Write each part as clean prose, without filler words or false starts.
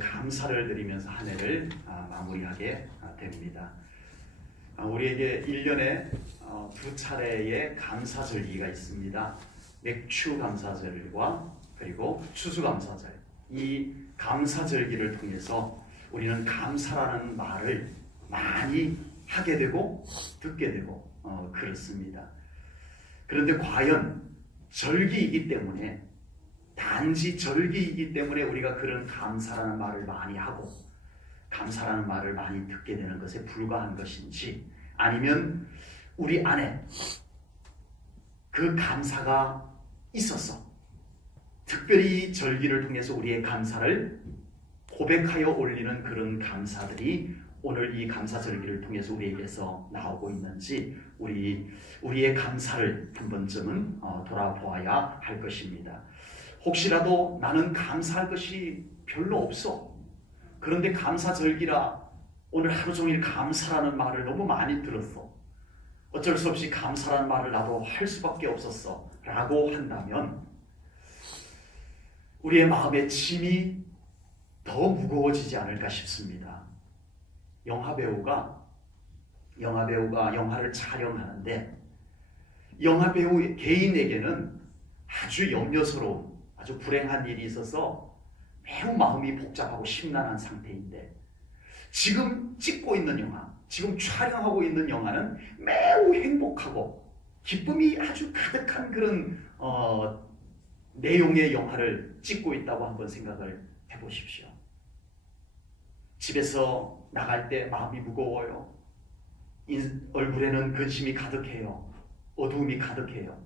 감사를 드리면서 한 해를 마무리하게 됩니다. 우리에게 1년에 두 차례의 감사절기가 있습니다. 맥추 감사절과 그리고 추수 감사절. 이 감사절기를 통해서 우리는 감사라는 말을 많이 하게 되고 듣게 되고 그렇습니다. 그런데 과연 절기이기 때문에, 단지 절기이기 때문에 우리가 그런 감사라는 말을 많이 하고 감사라는 말을 많이 듣게 되는 것에 불과한 것인지, 아니면 우리 안에 그 감사가 있어서 특별히 이 절기를 통해서 우리의 감사를 고백하여 올리는 그런 감사들이 오늘 이 감사절기를 통해서 우리에게서 나오고 있는지, 우리의 감사를 한 번쯤은 돌아보아야 할 것입니다. 혹시라도 나는 감사할 것이 별로 없어, 그런데 감사절기라 오늘 하루 종일 감사라는 말을 너무 많이 들었어, 어쩔 수 없이 감사라는 말을 나도 할 수밖에 없었어 라고 한다면 우리의 마음의 짐이 더 무거워지지 않을까 싶습니다. 영화배우가 영화를 촬영하는데, 영화배우 개인에게는 아주 염려스러운, 아주 불행한 일이 있어서 매우 마음이 복잡하고 심란한 상태인데, 지금 찍고 있는 영화, 지금 촬영하고 있는 영화는 매우 행복하고 기쁨이 아주 가득한 그런 내용의 영화를 찍고 있다고 한번 생각을 해보십시오. 집에서 나갈 때 마음이 무거워요. 얼굴에는 근심이 가득해요. 어두움이 가득해요.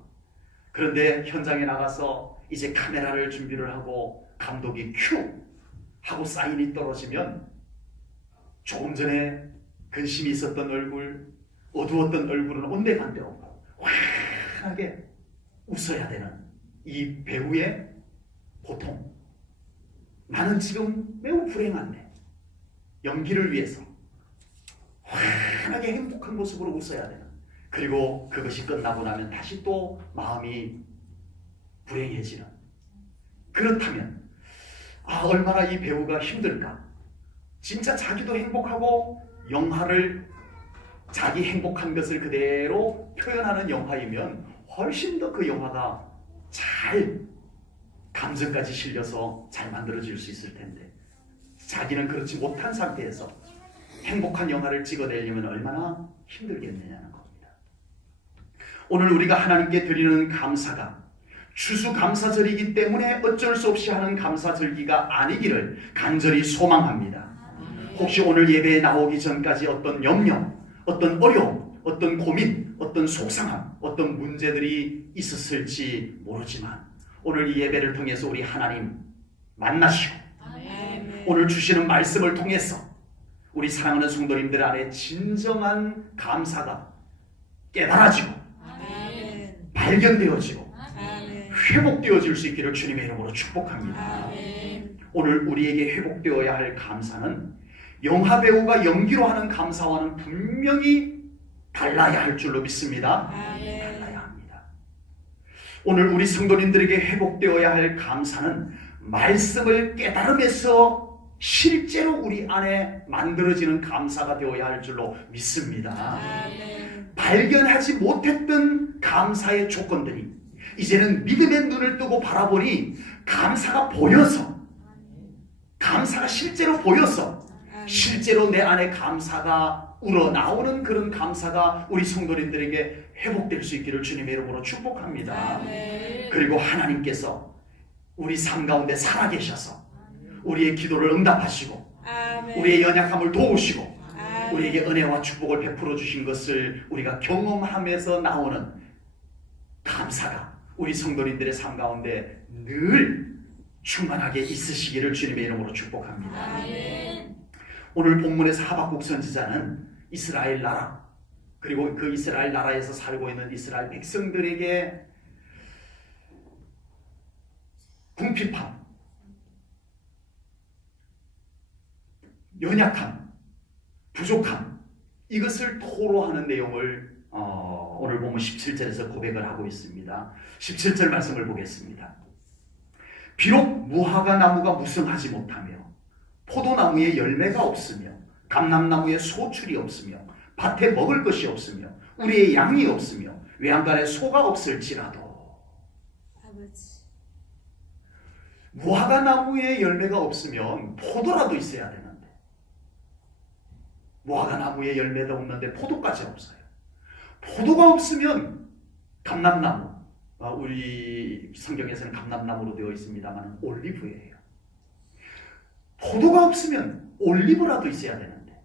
그런데 현장에 나가서 이제 카메라를 준비를 하고 감독이 큐 하고 사인이 떨어지면 조금 전에 근심이 있었던 얼굴, 어두웠던 얼굴은 온데간데로 환하게 웃어야 되는 이 배우의 고통. 나는 지금 매우 불행한데 연기를 위해서 환하게 행복한 모습으로 웃어야 되는, 그리고 그것이 끝나고 나면 다시 또 마음이 불행해지는. 그렇다면 얼마나 이 배우가 힘들까. 진짜 자기도 행복하고 영화를, 자기 행복한 것을 그대로 표현하는 영화이면 훨씬 더 그 영화가 잘 감정까지 실려서 잘 만들어질 수 있을 텐데, 자기는 그렇지 못한 상태에서 행복한 영화를 찍어내려면 얼마나 힘들겠느냐는 겁니다. 오늘 우리가 하나님께 드리는 감사가 추수감사절이기 때문에 어쩔 수 없이 하는 감사절기가 아니기를 간절히 소망합니다. 혹시 오늘 예배에 나오기 전까지 어떤 염려, 어떤 어려움, 어떤 고민, 어떤 속상함, 어떤 문제들이 있었을지 모르지만 오늘 이 예배를 통해서 우리 하나님 만나시고 오늘 주시는 말씀을 통해서 우리 사랑하는 성도님들 안에 진정한 감사가 깨달아지고 발견되어지고 회복되어질 수 있기를 주님의 이름으로 축복합니다. 오늘 우리에게 회복되어야 할 감사는 영화배우가 연기로 하는 감사와는 분명히 달라야 할 줄로 믿습니다. 달라야 합니다. 오늘 우리 성도님들에게 회복되어야 할 감사는 말씀을 깨달음에서 실제로 우리 안에 만들어지는 감사가 되어야 할 줄로 믿습니다. 발견하지 못했던 감사의 조건들이 이제는 믿음의 눈을 뜨고 바라보니 감사가 보여서, 감사가 실제로 보여서 실제로 내 안에 감사가 우러나오는 그런 감사가 우리 성도님들에게 회복될 수 있기를 주님의 이름으로 축복합니다. 그리고 하나님께서 우리 삶 가운데 살아계셔서 우리의 기도를 응답하시고 우리의 연약함을 도우시고 우리에게 은혜와 축복을 베풀어 주신 것을 우리가 경험하면서 나오는 감사가 우리 성도님들의 삶 가운데 늘 충만하게 있으시기를 주님의 이름으로 축복합니다. 오늘 본문에서 하박국 선지자는 이스라엘 나라, 그리고 그 이스라엘 나라에서 살고 있는 이스라엘 백성들에게 궁핍함, 연약함, 부족함, 이것을 토로하는 내용을 오늘 보면 17절에서 고백을 하고 있습니다. 17절 말씀을 보겠습니다. 비록 무화과 나무가 무성하지 못하며 포도나무에 열매가 없으며 감람나무에 소출이 없으며 밭에 먹을 것이 없으며 우리의 양이 없으며 외양간에 소가 없을지라도 아버지. 무화과나무에 열매가 없으면 포도라도 있어야 되는데 무화과나무에 열매도 없는데 포도까지 없어요. 포도가 없으면 감람나무, 우리 성경에서는 감람나무로 되어 있습니다만 올리브예요. 포도가 없으면 올리브라도 있어야 되는데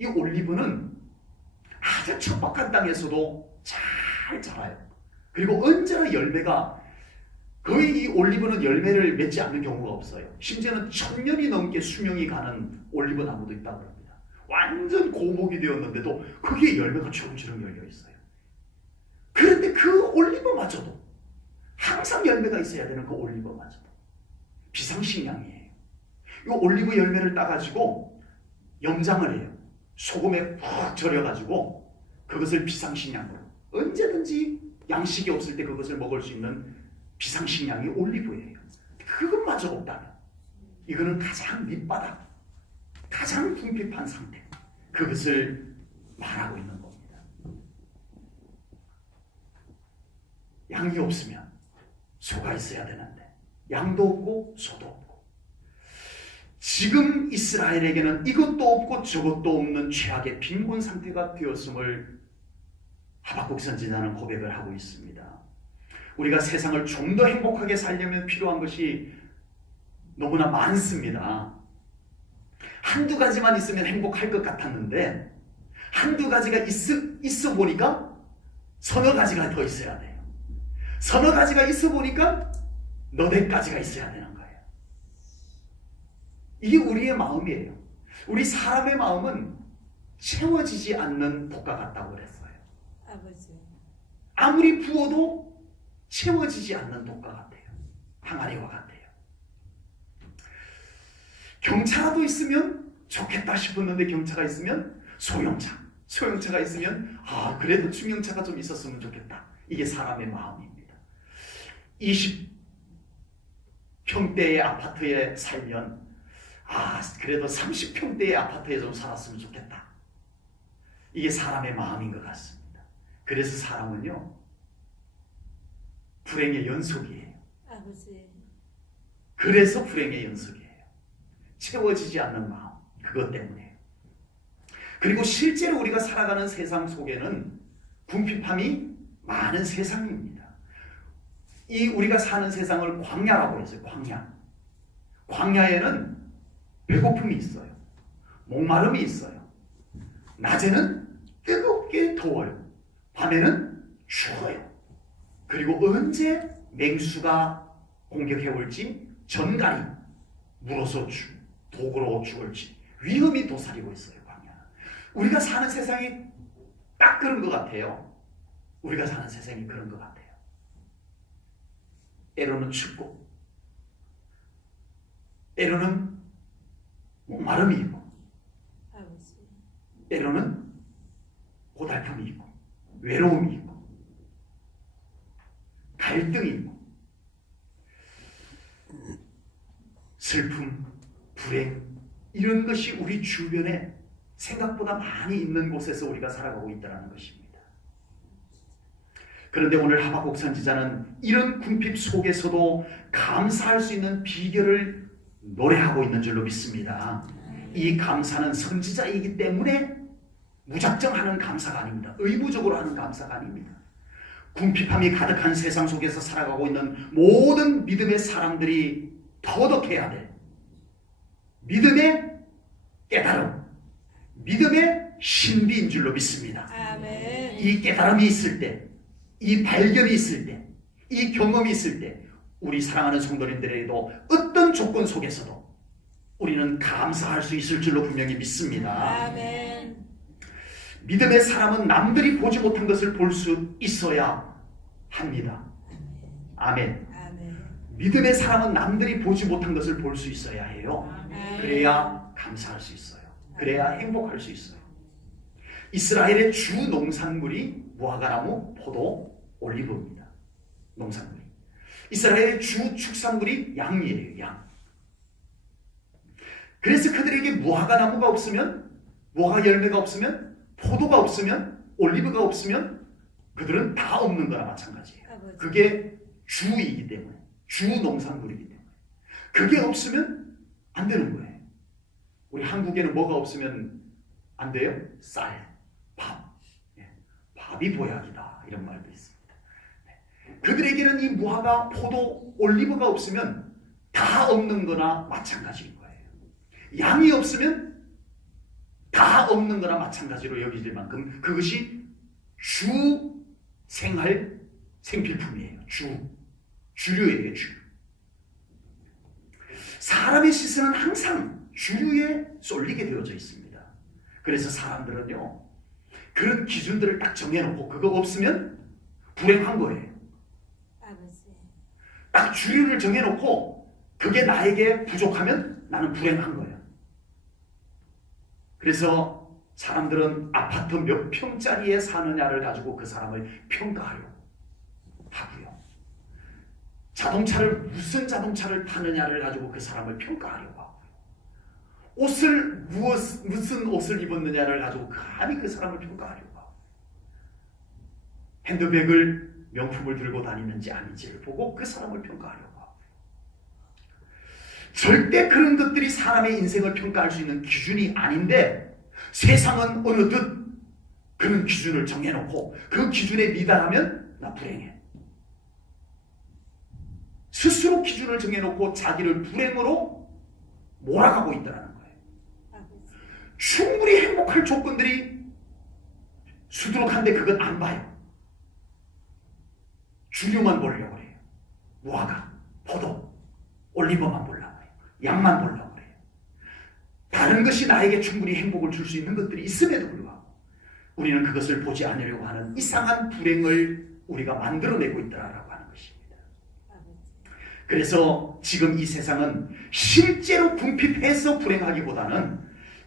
이 올리브는 아주 척박한 땅에서도 잘 자라요. 그리고 언제나 열매가, 거의 이 올리브는 열매를 맺지 않는 경우가 없어요. 심지어는 1000년이 넘게 수명이 가는 올리브 나무도 있다고 합니다. 완전 고목이 되었는데도 거기에 열매가 주렁주렁 열려 있어요. 그런데 그 올리브마저도 항상 열매가 있어야 되는 그 올리브마저도 비상식량이에요. 이 올리브 열매를 따가지고 염장을 해요. 소금에 푹 절여가지고 그것을 비상식량으로, 언제든지 양식이 없을 때 그것을 먹을 수 있는 비상식량이 올리브예요. 그것마저 없다면 이거는 가장 밑바닥, 가장 궁핍한 상태, 그것을 말하고 있는 겁니다. 양이 없으면 소가 있어야 되는데 양도 없고 소도 없고, 지금 이스라엘에게는 이것도 없고 저것도 없는 최악의 빈곤 상태가 되었음을 하박국 선지자는 고백을 하고 있습니다. 우리가 세상을 좀 더 행복하게 살려면 필요한 것이 너무나 많습니다. 한두 가지만 있으면 행복할 것 같았는데 한두 가지가 있어 보니까 서너 가지가 더 있어야 돼요. 서너 가지가 있어 보니까 너댓 가지가 있어야 되는 거예요. 이게 우리의 마음이에요. 우리 사람의 마음은 채워지지 않는 봇과 같다고 그랬어요. 아버지. 아무리 부어도 채워지지 않는 돛과 같아요. 항아리와 같아요. 경차라도 있으면 좋겠다 싶었는데 경차가 있으면 소형차가 있으면 그래도 중형차가 좀 있었으면 좋겠다. 이게 사람의 마음입니다. 20평대의 아파트에 살면 그래도 30평대의 아파트에 좀 살았으면 좋겠다. 이게 사람의 마음인 것 같습니다. 그래서 사람은요, 불행의 연속이에요. 아버지. 그래서 불행의 연속이에요. 채워지지 않는 마음, 그것 때문에요. 그리고 실제로 우리가 살아가는 세상 속에는 궁핍함이 많은 세상입니다. 이 우리가 사는 세상을 광야라고 했어요. 광야에는 배고픔이 있어요. 목마름이 있어요. 낮에는 뜨겁게 더워요. 밤에는 추워요. 그리고 언제 맹수가 공격해 올지, 전갈이 물어서 독으로 죽을지 위험이 도사리고 있어요. 광야. 우리가 사는 세상이 딱 그런 것 같아요. 우리가 사는 세상이 그런 것 같아요. 때로는 춥고 때로는 목마름이 있고 때로는 고달픔이 있고 외로움이 있고 갈등이 있고 슬픔, 불행, 이런 것이 우리 주변에 생각보다 많이 있는 곳에서 우리가 살아가고 있다는 것입니다. 그런데 오늘 하박국 선지자는 이런 궁핍 속에서도 감사할 수 있는 비결을 노래하고 있는 줄로 믿습니다. 이 감사는 선지자이기 때문에 무작정 하는 감사가 아닙니다. 의무적으로 하는 감사가 아닙니다. 궁핍함이 가득한 세상 속에서 살아가고 있는 모든 믿음의 사람들이 터득해야 될 믿음의 깨달음, 믿음의 신비인 줄로 믿습니다. 아멘. 이 깨달음이 있을 때, 이 발견이 있을 때, 이 경험이 있을 때 우리 사랑하는 성도님들에게도 어떤 조건 속에서도 우리는 감사할 수 있을 줄로 분명히 믿습니다. 아멘. 믿음의 사람은 남들이 보지 못한 것을 볼 수 있어야 합니다. 아멘. 아멘. 믿음의 사람은 남들이 보지 못한 것을 볼 수 있어야 해요. 그래야 감사할 수 있어요. 그래야 행복할 수 있어요. 이스라엘의 주 농산물이 무화과나무, 포도, 올리브입니다. 농산물이. 이스라엘의 주 축산물이 양이에요. 양. 그래서 그들에게 무화과 나무가 없으면, 무화과 열매가 없으면, 포도가 없으면, 올리브가 없으면 그들은 다 없는 거나 마찬가지예요. 아버지. 그게 주이기 때문에, 주 농산물이기 때문에. 그게 없으면 안 되는 거예요. 우리 한국에는 뭐가 없으면 안 돼요? 쌀, 밥. 밥이 보약이다, 이런 말도 있습니다. 그들에게는 이 무화과, 포도, 올리브가 없으면 다 없는 거나 마찬가지인 거예요. 양이 없으면 다 없는 거나 마찬가지로 여겨질 만큼 그것이 주 생활 생필품이에요. 주류예요. 주류. 사람의 시선은 항상 주류에 쏠리게 되어져 있습니다. 그래서 사람들은요, 그런 기준들을 딱 정해놓고 그거 없으면 불행한 거예요. 아버지. 딱 주류를 정해놓고 그게 나에게 부족하면 나는 불행한 거예요. 그래서 사람들은 아파트 몇 평짜리에 사느냐를 가지고 그 사람을 평가하려고 하고요. 자동차를 무슨 자동차를 타느냐를 가지고 그 사람을 평가하려고 하고요. 옷을 무슨 옷을 입었느냐를 가지고 감히 그 사람을 평가하려고 하고, 핸드백을 명품을 들고 다니는지 아닌지를 보고 그 사람을 평가하려고 하고, 절대 그런 것들이 사람의 인생을 평가할 수 있는 기준이 아닌데 세상은 어느덧 그런 기준을 정해놓고 그 기준에 미달하면 나 불행해. 스스로 기준을 정해놓고 자기를 불행으로 몰아가고 있다는 거예요. 아버지. 충분히 행복할 조건들이 수두룩한데 그건 안 봐요. 주류만 보려고 해요. 무화과, 포도, 올리브만 보려고 해요. 양만 보려고 해요. 다른 것이 나에게 충분히 행복을 줄 수 있는 것들이 있음에도 불구하고 우리는 그것을 보지 않으려고 하는 이상한 불행을 우리가 만들어내고 있다라고 하는 것입니다. 그래서 지금 이 세상은 실제로 궁핍해서 불행하기보다는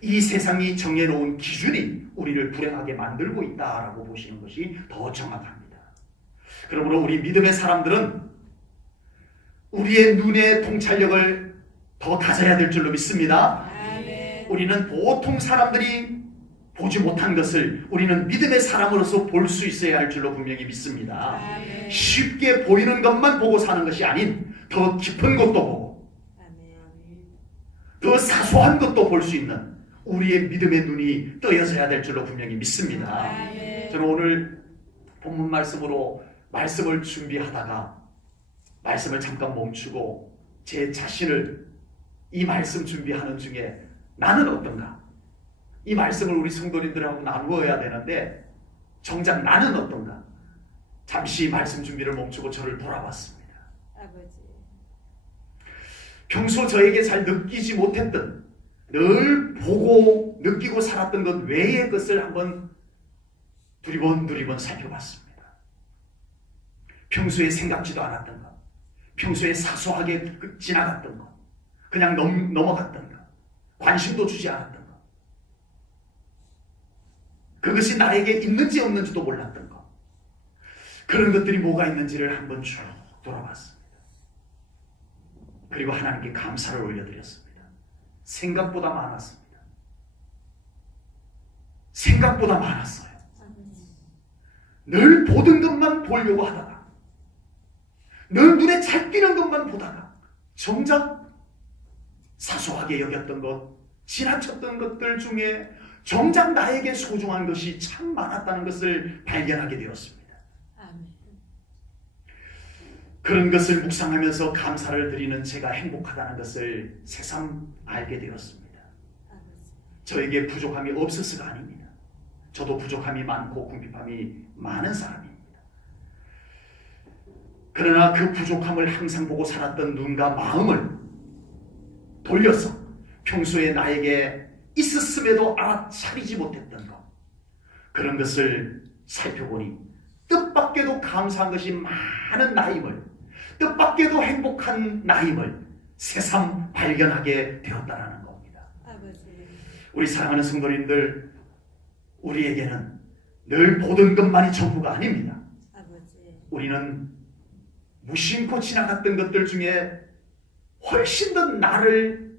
이 세상이 정해놓은 기준이 우리를 불행하게 만들고 있다라고 보시는 것이 더 정확합니다. 그러므로 우리 믿음의 사람들은 우리의 눈의 통찰력을 더 가져야 될 줄로 믿습니다. 아멘. 우리는 보통 사람들이 보지 못한 것을 우리는 믿음의 사람으로서 볼 수 있어야 할 줄로 분명히 믿습니다. 아멘. 쉽게 보이는 것만 보고 사는 것이 아닌 더 깊은 것도 보고 아멘. 더 사소한 것도 볼 수 있는 우리의 믿음의 눈이 떠여져야 될 줄로 분명히 믿습니다. 아멘. 저는 오늘 본문 말씀으로 말씀을 준비하다가 말씀을 잠깐 멈추고 제 자신을 이 말씀 준비하는 중에 나는 어떤가? 이 말씀을 우리 성도님들하고 나누어야 되는데 정작 나는 어떤가? 잠시 말씀 준비를 멈추고 저를 돌아봤습니다. 아버지. 평소 저에게 잘 느끼지 못했던, 늘 보고 느끼고 살았던 것 외의 것을 한번 두리번 살펴봤습니다. 평소에 생각지도 않았던 것, 평소에 사소하게 지나갔던 것, 그냥 넘어갔던 것, 관심도 주지 않았던 것, 그것이 나에게 있는지 없는지도 몰랐던 것, 그런 것들이 뭐가 있는지를 한번 쭉 돌아봤습니다. 그리고 하나님께 감사를 올려드렸습니다. 생각보다 많았습니다. 생각보다 많았어요. 아버지. 늘 보던 것만 보려고 하다가, 늘 눈에 잘 띄는 것만 보다가 정작 사소하게 여겼던 것, 지나쳤던 것들 중에 정작 나에게 소중한 것이 참 많았다는 것을 발견하게 되었습니다. 아멘. 그런 것을 묵상하면서 감사를 드리는 제가 행복하다는 것을 새삼 알게 되었습니다. 아버지. 저에게 부족함이 없어서가 아닙니다. 저도 부족함이 많고 궁핍함이 많은 사람입니다. 그러나 그 부족함을 항상 보고 살았던 눈과 마음을 돌려서 평소에 나에게 있었음에도 알아차리지 못했던 것, 그런 것을 살펴보니 뜻밖에도 감사한 것이 많은 나임을, 뜻밖에도 행복한 나임을 새삼 발견하게 되었다는 겁니다. 아버지. 우리 사랑하는 성도님들, 우리에게는 늘 보던 것만이 전부가 아닙니다. 아버지. 우리는 무심코 지나갔던 것들 중에 훨씬 더 나를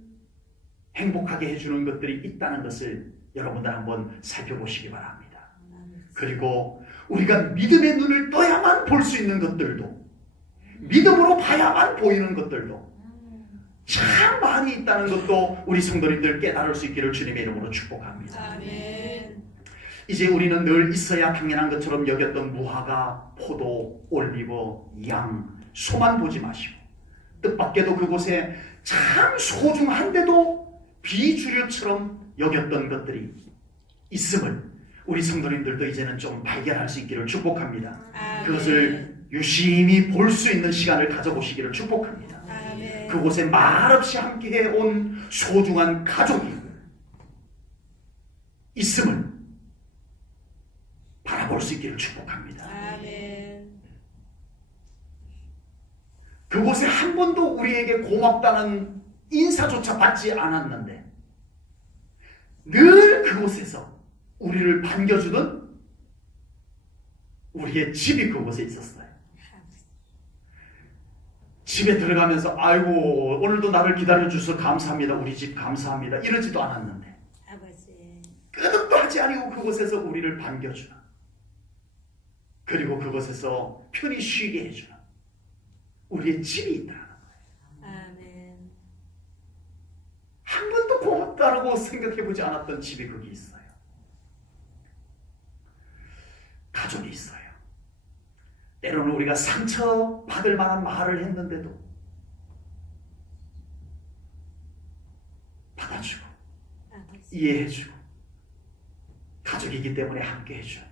행복하게 해주는 것들이 있다는 것을 여러분들 한번 살펴보시기 바랍니다. 그리고 우리가 믿음의 눈을 떠야만 볼 수 있는 것들도, 믿음으로 봐야만 보이는 것들도 참 많이 있다는 것도 우리 성도님들 깨달을 수 있기를 주님의 이름으로 축복합니다. 아멘. 이제 우리는 늘 있어야 당연한 것처럼 여겼던 무화과, 포도, 올리브, 양, 소만 보지 마시고 뜻밖에도 그곳에 참 소중한데도 비주류처럼 여겼던 것들이 있음을 우리 성도님들도 이제는 좀 발견할 수 있기를 축복합니다. 아멘. 그것을 유심히 볼 수 있는 시간을 가져보시기를 축복합니다. 아멘. 그곳에 말없이 함께해 온 소중한 가족이 있음을 바라볼 수 있기를 축복합니다. 아멘. 그곳에 한 번도 우리에게 고맙다는 인사조차 받지 않았는데 늘 그곳에서 우리를 반겨주던 우리의 집이 그곳에 있었어요. 집에 들어가면서 아이고 오늘도 나를 기다려주셔서 감사합니다. 우리 집 감사합니다. 이러지도 않았는데 아버지. 끄덕도 하지 아니고 그곳에서 우리를 반겨주는, 그리고 그곳에서 편히 쉬게 해주는 우리의 집이 있다는 거예요. 아멘. 한 번도 고맙다라고 생각해보지 않았던 집이 거기 있어요. 가족이 있어요. 때로는 우리가 상처받을 만한 말을 했는데도 받아주고 아버지. 이해해주고 가족이기 때문에 함께해주는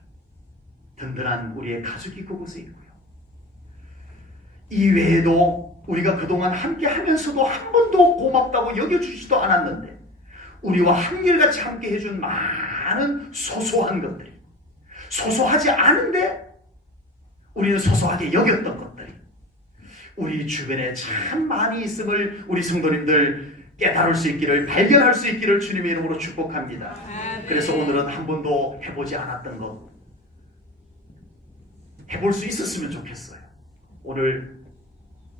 든든한 우리의 가족이 그곳에 있고요. 이 외에도 우리가 그동안 함께하면서도 한 번도 고맙다고 여겨주지도 않았는데 우리와 한결같이 함께해준 많은 소소한 것들이, 소소하지 않은데 우리는 소소하게 여겼던 것들이 우리 주변에 참 많이 있음을 우리 성도님들 깨달을 수 있기를, 발견할 수 있기를 주님의 이름으로 축복합니다. 아멘. 그래서 오늘은 한 번도 해보지 않았던 것 해볼 수 있었으면 좋겠어요. 오늘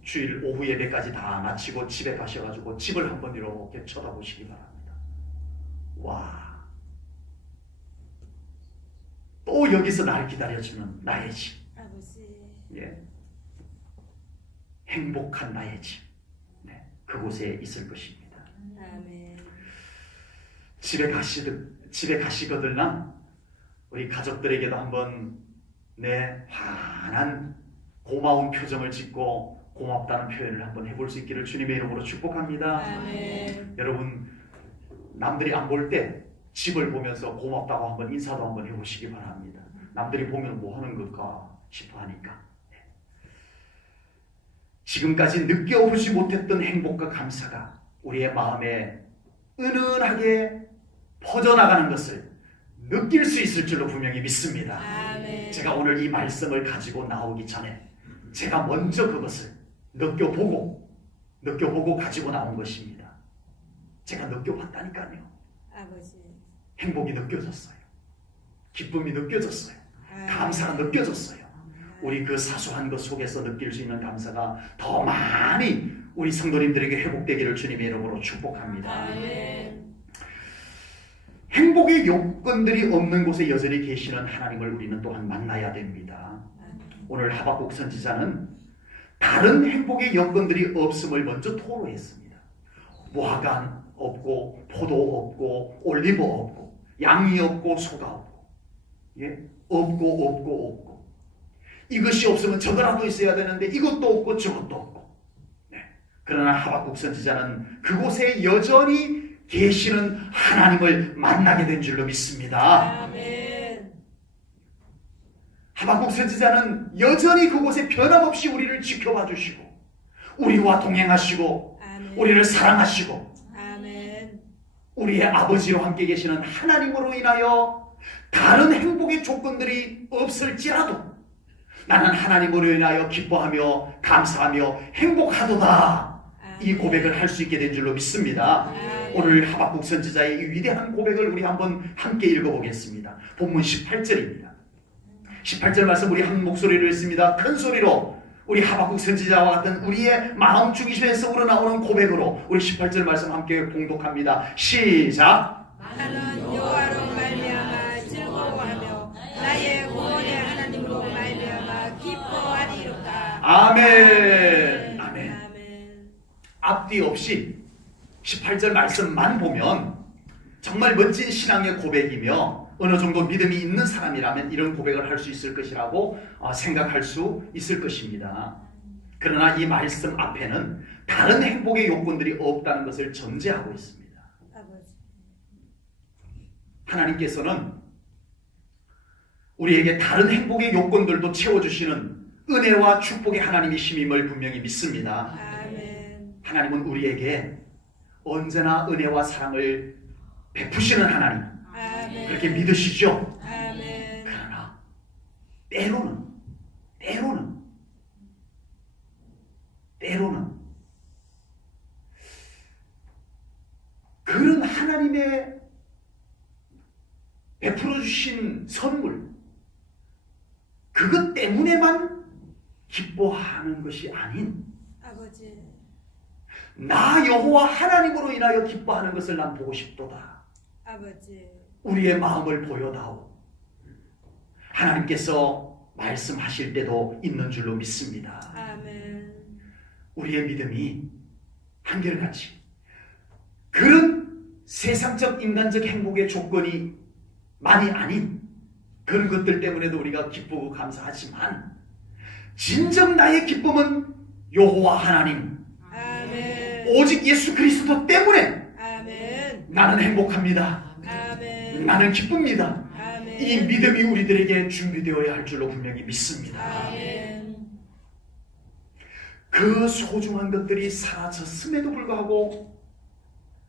주일 오후 예배까지 다 마치고 집에 가셔가지고 집을 한번 이렇게 쳐다보시기 바랍니다. 와, 또 여기서 날 기다려주는 나의 집, 아버지. 예, 행복한 나의 집, 네, 그곳에 있을 것입니다. 아멘. 집에 가시거들나 우리 가족들에게도 한번 환한 고마운 표정을 짓고 고맙다는 표현을 한번 해볼 수 있기를 주님의 이름으로 축복합니다. 아멘. 여러분, 남들이 안 볼 때 집을 보면서 고맙다고 한번 인사도 한번 해보시기 바랍니다. 남들이 보면 뭐 하는 걸까 싶어 하니까. 지금까지 느껴보지 못했던 행복과 감사가 우리의 마음에 은은하게 퍼져나가는 것을 느낄 수 있을 줄로 분명히 믿습니다. 아멘. 제가 오늘 이 말씀을 가지고 나오기 전에 제가 먼저 그것을 느껴보고 가지고 나온 것입니다. 제가 느껴봤다니까요. 아버지. 행복이 느껴졌어요. 기쁨이 느껴졌어요. 아멘. 감사가 느껴졌어요. 우리 그 사소한 것 속에서 느낄 수 있는 감사가 더 많이 우리 성도님들에게 회복되기를 주님의 이름으로 축복합니다. 아멘. 행복의 요건들이 없는 곳에 여전히 계시는 하나님을 우리는 또한 만나야 됩니다. 오늘 하박국 선지자는 다른 행복의 여건들이 없음을 먼저 토로했습니다. 무화과 없고 포도 없고 올리브 없고 양이 없고 소가 없고, 예? 없고 이것이 없으면 저거라도 있어야 되는데 이것도 없고 저것도 없고, 네. 그러나 하박국 선지자는 그곳에 여전히 계시는 하나님을 만나게 된 줄로 믿습니다. 아멘. 하박국 선지자는 여전히 그곳에 변함없이 우리를 지켜봐 주시고 우리와 동행하시고 아멘. 우리를 사랑하시고 아멘. 우리의 아버지로 함께 계시는 하나님으로 인하여 다른 행복의 조건들이 없을지라도 나는 하나님으로 인하여 기뻐하며 감사하며 행복하도다, 이 고백을 할 수 있게 된 줄로 믿습니다. 오늘 하박국 선지자의 이 위대한 고백을 우리 한번 함께 읽어보겠습니다. 본문 18절입니다. 18절 말씀 우리 한 목소리로 읽습니다. 큰 소리로 우리 하박국 선지자와 같은 우리의 마음 중심에서 우러나오는 고백으로 우리 18절 말씀 함께 봉독합니다. 시작. 나는 여호와로 말미암아 즐거워하며 나의 구원의 하나님으로 말미암아 기뻐하리로다. 아멘. 아멘. 아멘. 앞뒤 없이 18절 말씀만 보면 정말 멋진 신앙의 고백이며 어느 정도 믿음이 있는 사람이라면 이런 고백을 할 수 있을 것이라고 생각할 수 있을 것입니다. 그러나 이 말씀 앞에는 다른 행복의 요건들이 없다는 것을 전제하고 있습니다. 아버지. 하나님께서는 우리에게 다른 행복의 요건들도 채워주시는 은혜와 축복의 하나님이심임을 분명히 믿습니다. 아멘. 하나님은 우리에게 언제나 은혜와 사랑을 베푸시는 하나님, 아멘. 그렇게 믿으시죠? 아멘. 그러나 때로는 그런 하나님의 베풀어 주신 선물, 그것 때문에만 기뻐하는 것이 아닌 아버지. 나 여호와 하나님으로 인하여 기뻐하는 것을 난 보고 싶도다. 아버지. 우리의 마음을 보여다오. 하나님께서 말씀하실 때도 있는 줄로 믿습니다. 아멘. 우리의 믿음이 한결같이 그런 세상적 인간적 행복의 조건이 많이 아닌 그런 것들 때문에도 우리가 기쁘고 감사하지만 진정 나의 기쁨은 여호와 하나님, 아멘. 오직 예수 그리스도 때문에 아멘. 나는 행복합니다. 아멘. 나는 기쁩니다. 아멘. 이 믿음이 우리들에게 준비되어야 할 줄로 분명히 믿습니다. 아멘. 그 소중한 것들이 사라졌음에도 불구하고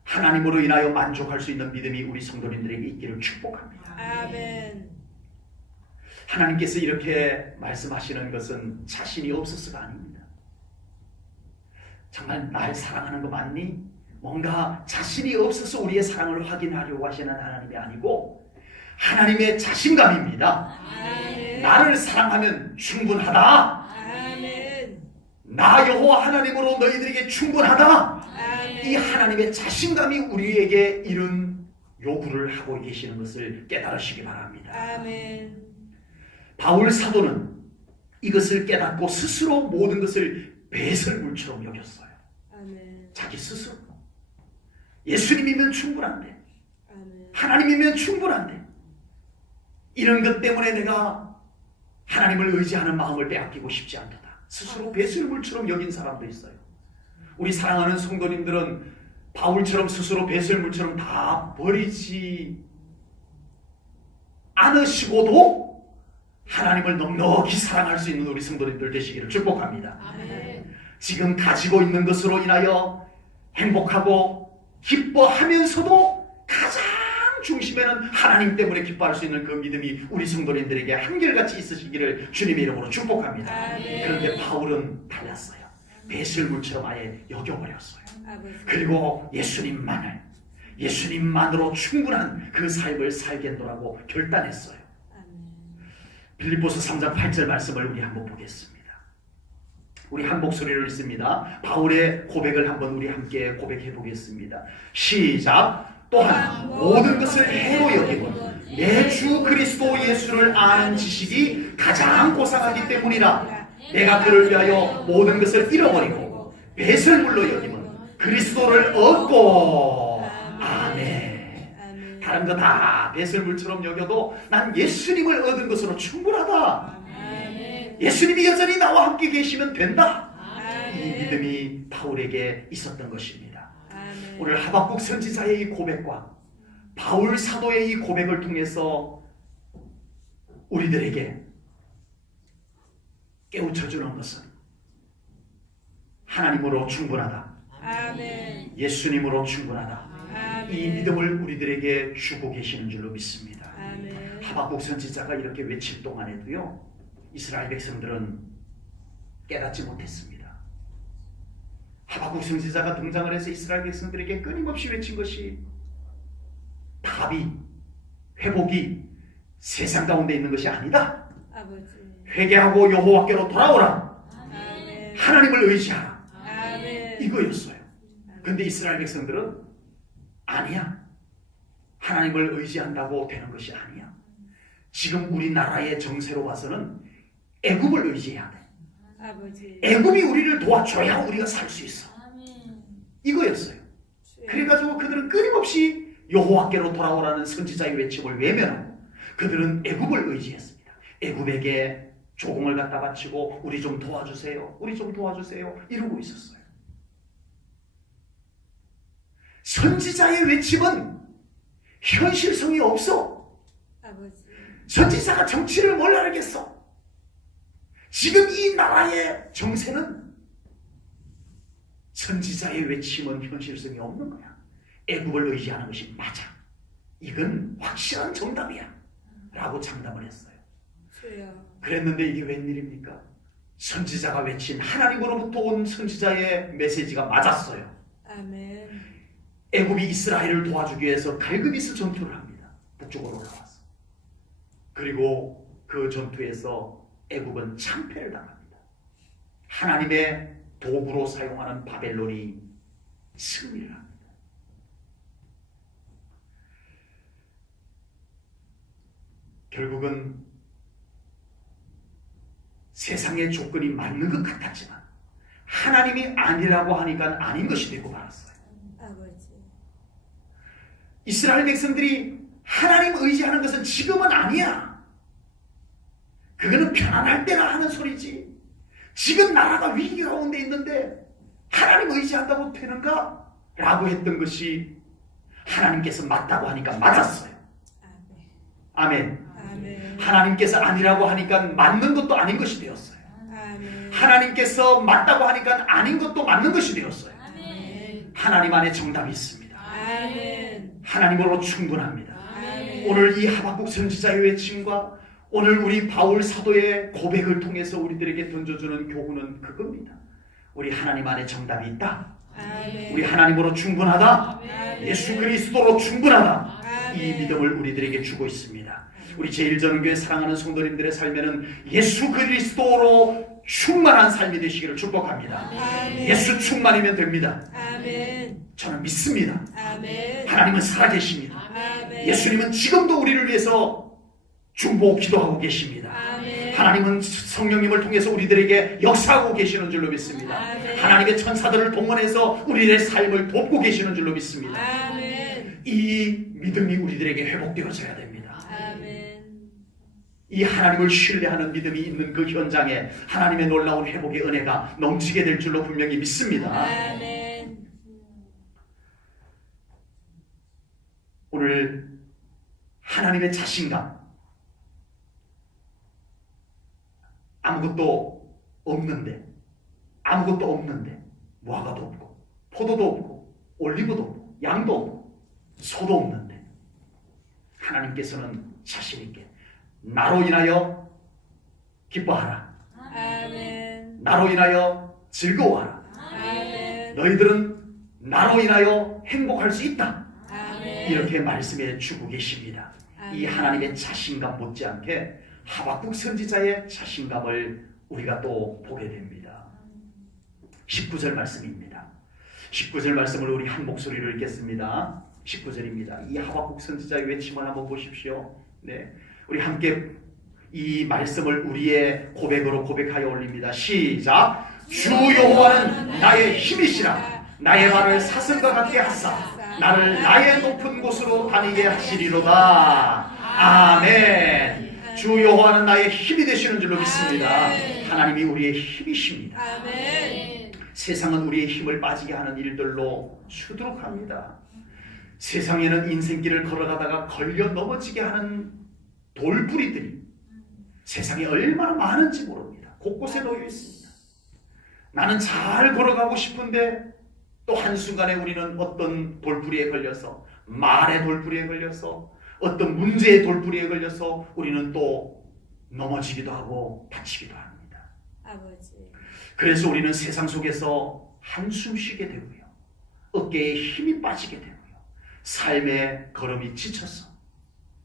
하나님으로 인하여 만족할 수 있는 믿음이 우리 성도님들에게 있기를 축복합니다. 아멘. 하나님께서 이렇게 말씀하시는 것은 자신이 없어서가 아닙니다. 정말 날 사랑하는 거 맞니? 뭔가 자신이 없어서 우리의 사랑을 확인하려고 하시는 하나님이 아니고 하나님의 자신감입니다. 아멘. 나를 사랑하면 충분하다. 아멘. 나 여호와 하나님으로 너희들에게 충분하다. 아멘. 이 하나님의 자신감이 우리에게 이런 요구를 하고 계시는 것을 깨달으시기 바랍니다. 아멘. 바울 사도는 이것을 깨닫고 스스로 모든 것을 배설물처럼 여겼어요. 아멘. 자기 스스로. 예수님이면 충분한데, 아멘. 하나님이면 충분한데, 이런 것 때문에 내가 하나님을 의지하는 마음을 빼앗기고 싶지 않다. 스스로 배설물처럼 여긴 사람도 있어요. 우리 사랑하는 성도님들은 바울처럼 스스로 배설물처럼 다 버리지 않으시고도 하나님을 넉넉히 사랑할 수 있는 우리 성도님들 되시기를 축복합니다. 아멘. 지금 가지고 있는 것으로 인하여 행복하고 기뻐하면서도 가장 중심에는 하나님 때문에 기뻐할 수 있는 그 믿음이 우리 성도님들에게 한결같이 있으시기를 주님의 이름으로 축복합니다. 아멘. 그런데 바울은 달랐어요. 배설물처럼 아예 여겨버렸어요. 아버지. 그리고 예수님만으로 충분한 그 삶을 살겠노라고 결단했어요. 아멘. 빌립보서 3장 8절 말씀을 우리 한번 보겠습니다. 우리 한 목소리로 읽습니다. 바울의 고백을 한번 우리 함께 고백해 보겠습니다. 시작. 또한 모든 것을 해로 여기고 내 주 그리스도 예수를 아는 지식이 가장 고상하기 때문이라. 내가 그를 위하여 모든 것을 잃어버리고 배설물로 여기면 그리스도를 얻고. 아멘. 아멘. 다른 거 다 배설물처럼 여겨도 난 예수님을 얻은 것으로 충분하다. 아멘. 예수님이 여전히 나와 함께 계시면 된다. 이 아멘. 믿음이 바울에게 있었던 것입니다. 아멘. 오늘 하박국 선지자의 이 고백과 바울 사도의 이 고백을 통해서 우리들에게 깨우쳐주는 것은 하나님으로 충분하다. 아멘. 예수님으로 충분하다. 아멘. 이 믿음을 우리들에게 주고 계시는 줄로 믿습니다. 아멘. 하박국 선지자가 이렇게 외칠 동안에도요, 이스라엘 백성들은 깨닫지 못했습니다. 하박국 선지자가 등장을 해서 이스라엘 백성들에게 끊임없이 외친 것이 답이, 회복이 세상 가운데 있는 것이 아니다. 아버지. 회개하고 여호와께로 돌아오라. 아멘. 하나님을 의지하라. 아멘. 이거였어요. 근데 이스라엘 백성들은 아니야. 하나님을 의지한다고 되는 것이 아니야. 지금 우리나라의 정세로 봐서는 애굽을 의지해야 돼. 아버지. 애굽이 우리를 도와줘야 우리가 살 수 있어. 이거였어요. 그래가지고 그들은 끊임없이 여호와께로 돌아오라는 선지자의 외침을 외면하고 그들은 애굽을 의지했습니다. 애굽에게 조공을 갖다 바치고 우리 좀 도와주세요. 우리 좀 도와주세요. 이러고 있었어요. 선지자의 외침은 현실성이 없어. 아버지. 선지자가 정치를 뭘 알겠어. 지금 이 나라의 정세는 선지자의 외침은 현실성이 없는 거야. 애굽을 의지하는 것이 맞아. 이건 확실한 정답이야. 라고 장담을 했어요. 주여. 그랬는데 이게 웬일입니까? 선지자가 외친 하나님으로부터 온 선지자의 메시지가 맞았어요. 아멘. 애굽이 이스라엘을 도와주기 위해서 갈그미스 전투를 합니다. 북쪽으로 올라와서. 그리고 그 전투에서 애굽은 참패를 당합니다. 하나님의 도구로 사용하는 바벨론이 승리를 합니다. 결국은 세상의 조건이 맞는 것 같았지만 하나님이 아니라고 하니까 아닌 것이 되고 말았어요. 아버지. 이스라엘 백성들이 하나님 의지하는 것은 지금은 아니야. 그거는 편안할 때나 하는 소리지. 지금 나라가 위기 가운데 있는데 하나님 의지한다고 되는가? 라고 했던 것이 하나님께서 맞다고 하니까 맞았어요. 아멘. 아멘. 하나님께서 아니라고 하니까 맞는 것도 아닌 것이 되었어요. 아멘. 하나님께서 맞다고 하니까 아닌 것도 맞는 것이 되었어요. 아멘. 하나님 안에 정답이 있습니다. 아멘. 하나님으로 충분합니다. 아멘. 오늘 이 하박국 선지자의 외침과 오늘 우리 바울 사도의 고백을 통해서 우리들에게 던져주는 교훈은 그겁니다. 우리 하나님 안에 정답이 있다. 아멘. 우리 하나님으로 충분하다. 아멘. 예수 그리스도로 충분하다. 이 아멘. 믿음을 우리들에게 주고 있습니다. 우리 제1전교회 사랑하는 성도님들의 삶에는 예수 그리스도로 충만한 삶이 되시기를 축복합니다. 아멘. 예수 충만이면 됩니다. 아멘. 저는 믿습니다. 아멘. 하나님은 살아계십니다. 아멘. 예수님은 지금도 우리를 위해서 중보 기도하고 계십니다. 아멘. 하나님은 성령님을 통해서 우리들에게 역사하고 계시는 줄로 믿습니다. 아멘. 하나님의 천사들을 동원해서 우리의 삶을 돕고 계시는 줄로 믿습니다. 아멘. 이 믿음이 우리들에게 회복되어져야 됩니다. 아멘. 이 하나님을 신뢰하는 믿음이 있는 그 현장에 하나님의 놀라운 회복의 은혜가 넘치게 될 줄로 분명히 믿습니다. 아멘. 오늘 하나님의 자신감, 아무것도 없는데 무화과도 없고 포도도 없고 올리브도 없고 양도 없고 소도 없는데 하나님께서는 자신 있게 나로 인하여 기뻐하라. 아멘. 나로 인하여 즐거워하라. 아멘. 너희들은 나로 인하여 행복할 수 있다. 아멘. 이렇게 말씀해 주고 계십니다. 이 아멘. 하나님의 자신감 못지않게 하박국 선지자의 자신감을 우리가 또 보게 됩니다. 19절 말씀입니다. 19절 말씀을 우리 한 목소리로 읽겠습니다. 19절입니다. 이 하박국 선지자의 외침을 한번 보십시오. 네, 우리 함께 이 말씀을 우리의 고백으로 고백하여 올립니다. 시작. 주 여호와는 나의 힘이시라. 나의 발을 사슴과 같게 하사 나를 나의 높은 곳으로 다니게 하시리로다. 아멘. 주 여호와는 나의 힘이 되시는 줄로 믿습니다. 하나님이 우리의 힘이십니다. 아멘. 세상은 우리의 힘을 빠지게 하는 일들로 수두룩합니다. 세상에는 인생길을 걸어가다가 걸려 넘어지게 하는 돌부리들이 세상에 얼마나 많은지 모릅니다. 곳곳에 놓여 있습니다. 나는 잘 걸어가고 싶은데 또 한순간에 우리는 어떤 돌부리에 걸려서 말의 돌부리에 걸려서 어떤 문제의 돌부리에 걸려서 우리는 또 넘어지기도 하고 다치기도 합니다. 아버지. 그래서 우리는 세상 속에서 한숨 쉬게 되고요. 어깨에 힘이 빠지게 되고요. 삶의 걸음이 지쳐서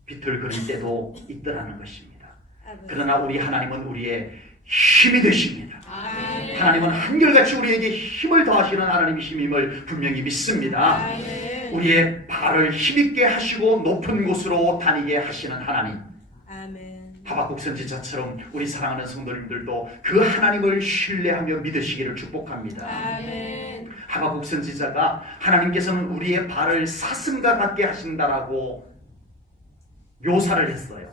비틀거릴 때도 있더라는 것입니다. 아버지. 그러나 우리 하나님은 우리의 힘이 되십니다. 아멘. 하나님은 한결같이 우리에게 힘을 더하시는 하나님이심을 분명히 믿습니다. 아멘. 우리의 발을 힘있게 하시고 높은 곳으로 다니게 하시는 하나님. 아멘. 하박국 선지자처럼 우리 사랑하는 성도님들도 그 하나님을 신뢰하며 믿으시기를 축복합니다. 아멘. 하박국 선지자가 하나님께서는 우리의 발을 사슴과 같게 하신다라고 묘사를 했어요.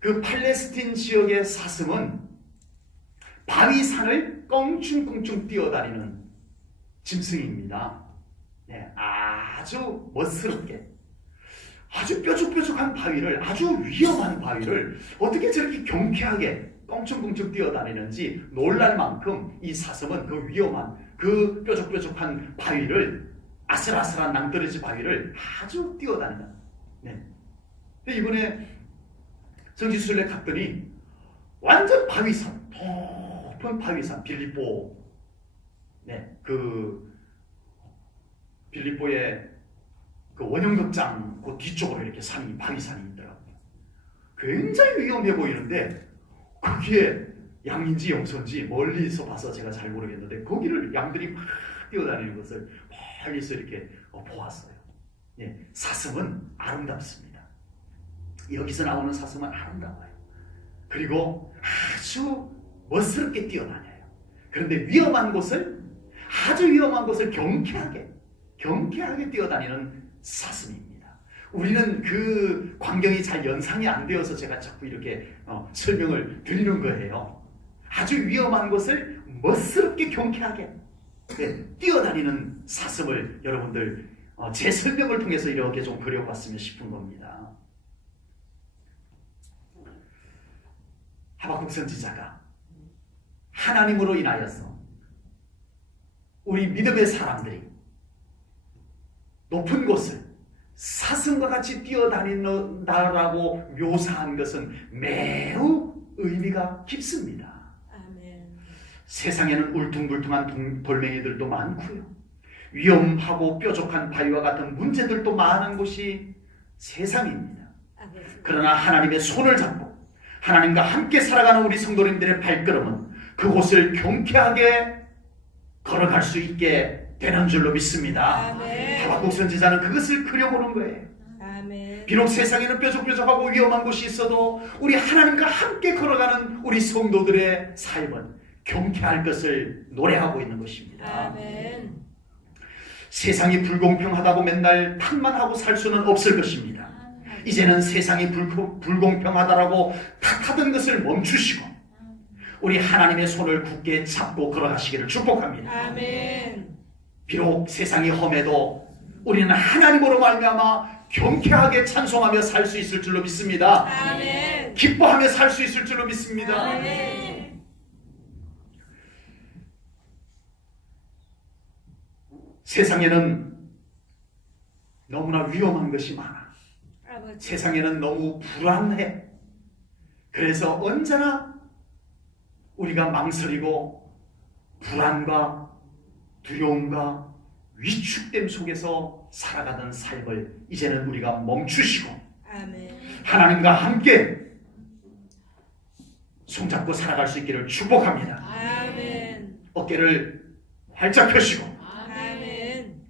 그 팔레스틴 지역의 사슴은 바위산을 껑충껑충 뛰어다니는 짐승입니다. 네, 아주 멋스럽게 아주 뾰족뾰족한 바위를, 아주 위험한 바위를 어떻게 저렇게 경쾌하게 껑충껑충 뛰어다니는지 놀랄 만큼 이 사슴은 그 위험한, 그 뾰족뾰족한 바위를, 아슬아슬한 낭떠러지 바위를 아주 뛰어다니는. 네. 근데 이번에 성지순례 갔더니 완전 바위산, 높은 바위산, 빌립보, 네, 그 빌립보의 그 원형극장 그 뒤쪽으로 이렇게 산이, 바위산이 있더라고요. 굉장히 위험해 보이는데 거기에 양인지 염소인지 멀리서 봐서 제가 잘 모르겠는데 거기를 양들이 막 뛰어다니는 것을 멀리서 이렇게 보았어요. 예, 사슴은 아름답습니다. 여기서 나오는 사슴은 아름다워요. 그리고 아주 멋스럽게 뛰어다녀요. 그런데 위험한 곳을, 아주 위험한 곳을 경쾌하게 뛰어다니는 사슴입니다. 우리는 그 광경이 잘 연상이 안 되어서 제가 자꾸 이렇게 설명을 드리는 거예요. 아주 위험한 곳을 멋스럽게 경쾌하게 뛰어다니는 사슴을 여러분들 제 설명을 통해서 이렇게 좀 그려봤으면 싶은 겁니다. 하박국 선지자가 하나님으로 인하여서 우리 믿음의 사람들이 높은 곳을 사슴과 같이 뛰어다닌다라고 묘사한 것은 매우 의미가 깊습니다. 아멘. 세상에는 울퉁불퉁한 돌멩이들도 많고요. 위험하고 뾰족한 바위와 같은 문제들도 많은 곳이 세상입니다. 아버지. 그러나 하나님의 손을 잡고 하나님과 함께 살아가는 우리 성도님들의 발걸음은 그곳을 경쾌하게 걸어갈 수 있게 되는 줄로 믿습니다. 아멘. 하박국 선지자는 그것을 그려보는 거예요. 아멘. 비록 세상에는 뾰족뾰족하고 위험한 곳이 있어도 우리 하나님과 함께 걸어가는 우리 성도들의 삶은 경쾌할 것을 노래하고 있는 것입니다. 아멘. 세상이 불공평하다고 맨날 탓만 하고 살 수는 없을 것입니다. 이제는 세상이 불공평하다라고 탓하던 것을 멈추시고 우리 하나님의 손을 굳게 잡고 걸어가시기를 축복합니다. 아멘. 비록 세상이 험해도 우리는 하나님으로 말미암아 경쾌하게 찬송하며 살 수 있을 줄로 믿습니다. 아멘. 기뻐하며 살 수 있을 줄로 믿습니다. 아멘. 세상에는 너무나 위험한 것이 많아. 아버지. 세상에는 너무 불안해. 그래서 언제나 우리가 망설이고 불안과 두려움과 위축됨 속에서 살아가던 삶을 이제는 우리가 멈추시고 아멘. 하나님과 함께 손잡고 살아갈 수 있기를 축복합니다. 아멘. 어깨를 활짝 펴시고 아멘.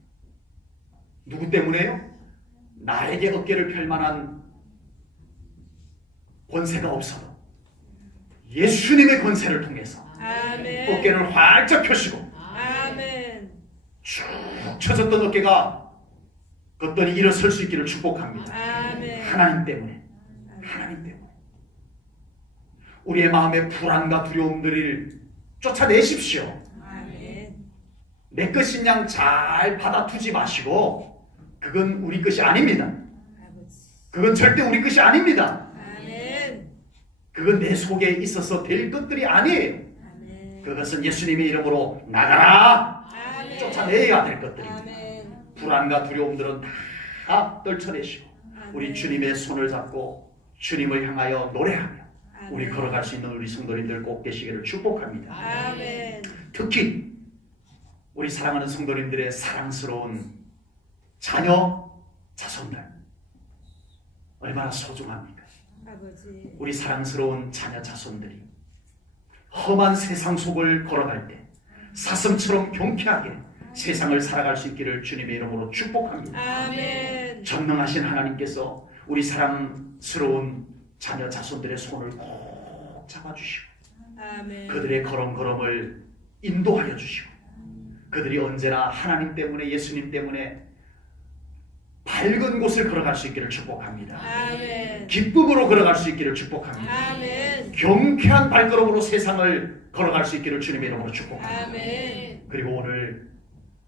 누구 때문에요? 나에게 어깨를 펼 만한 권세가 없어도 예수님의 권세를 통해서 아멘. 어깨를 활짝 펴시고 아멘. 쭉 처졌던 어깨가 걷더니 일어설 수 있기를 축복합니다. 아멘. 하나님 때문에, 하나님 때문에 우리의 마음의 불안과 두려움들을 쫓아내십시오. 아멘. 내 것인 양 잘 받아두지 마시고 그건 우리 것이 아닙니다. 아버지. 그건 절대 우리 것이 아닙니다. 아멘. 그건 내 속에 있어서 될 것들이 아니에요. 아멘. 그것은 예수님의 이름으로 나가라! 아멘. 쫓아내야 될 것들입니다. 아멘. 불안과 두려움들은 다 떨쳐내시고 우리 주님의 손을 잡고 주님을 향하여 노래하며 우리 걸어갈 수 있는 우리 성도님들 꼭 계시기를 축복합니다. 아멘. 특히 우리 사랑하는 성도님들의 사랑스러운 자녀, 자손들 얼마나 소중합니까? 아버지. 우리 사랑스러운 자녀 자손들이 험한 세상 속을 걸어갈 때 사슴처럼 경쾌하게 세상을 살아갈 수 있기를 주님의 이름으로 축복합니다. 아멘. 전능하신 하나님께서 우리 사랑스러운 자녀 자손들의 손을 꼭 잡아주시고 아멘. 그들의 걸음걸음을 인도하여 주시고 그들이 언제나 하나님 때문에 예수님 때문에 밝은 곳을 걸어갈 수 있기를 축복합니다. 아멘. 기쁨으로 걸어갈 수 있기를 축복합니다. 아멘. 경쾌한 발걸음으로 세상을 걸어갈 수 있기를 주님의 이름으로 축복합니다. 아멘. 그리고 오늘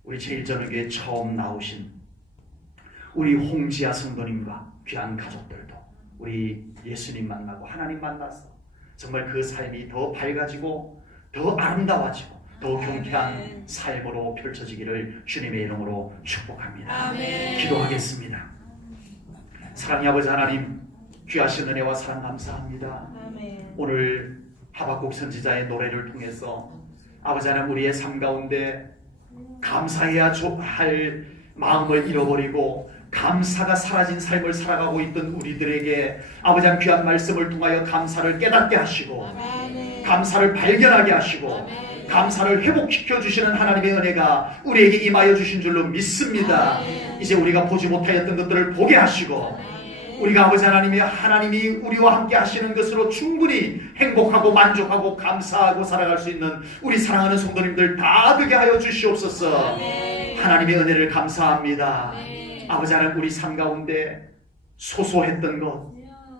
우리 제일전교회에 처음 나오신 우리 홍지아 성도님과 귀한 가족들도 우리 예수님 만나고 하나님 만나서 정말 그 삶이 더 밝아지고 더 아름다워지고 더 경쾌한 삶으로 펼쳐지기를 주님의 이름으로 축복합니다. 아멘. 기도하겠습니다. 사랑의 아버지 하나님, 귀하신 은혜와 사랑 감사합니다. 아멘. 오늘 하박국 선지자의 노래를 통해서 아버지 하나님 우리의 삶 가운데 감사해야 할 마음을 잃어버리고 감사가 사라진 삶을 살아가고 있던 우리들에게 아버지 하나님 귀한 말씀을 통하여 감사를 깨닫게 하시고 아멘. 감사를 발견하게 하시고 아멘. 감사를 회복시켜 주시는 하나님의 은혜가 우리에게 임하여 주신 줄로 믿습니다. 아멘. 이제 우리가 보지 못하였던 것들을 보게 하시고 우리가 아버지 하나님이 우리와 함께 하시는 것으로 충분히 행복하고 만족하고 감사하고 살아갈 수 있는 우리 사랑하는 성도님들 다 되게 하여 주시옵소서. 아멘. 하나님의 은혜를 감사합니다. 아멘. 아버지 하나님 우리 삶 가운데 소소했던 것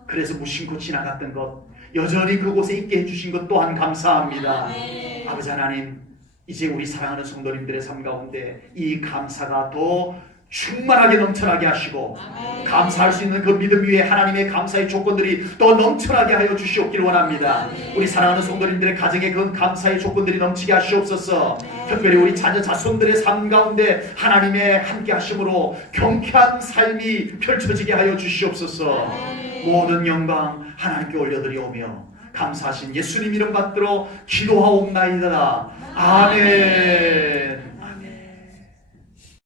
그래서 무심코 지나갔던 것 여전히 그곳에 있게 해주신 것 또한 감사합니다. 아멘. 아버지 하나님 이제 우리 사랑하는 성도님들의 삶 가운데 이 감사가 더 충만하게 넘쳐나게 하시고 아멘. 감사할 수 있는 그 믿음 위에 하나님의 감사의 조건들이 더 넘쳐나게 하여 주시옵기를 원합니다. 아멘. 우리 사랑하는 성도님들의 가정에 그 감사의 조건들이 넘치게 하시옵소서. 특별히 우리 자녀 자손들의 삶 가운데 하나님의 함께 하심으로 경쾌한 삶이 펼쳐지게 하여 주시옵소서. 아멘. 모든 영광 하나님께 올려드리오며 감사하신 예수님 이름 받들어 기도하옵나이다. 아멘.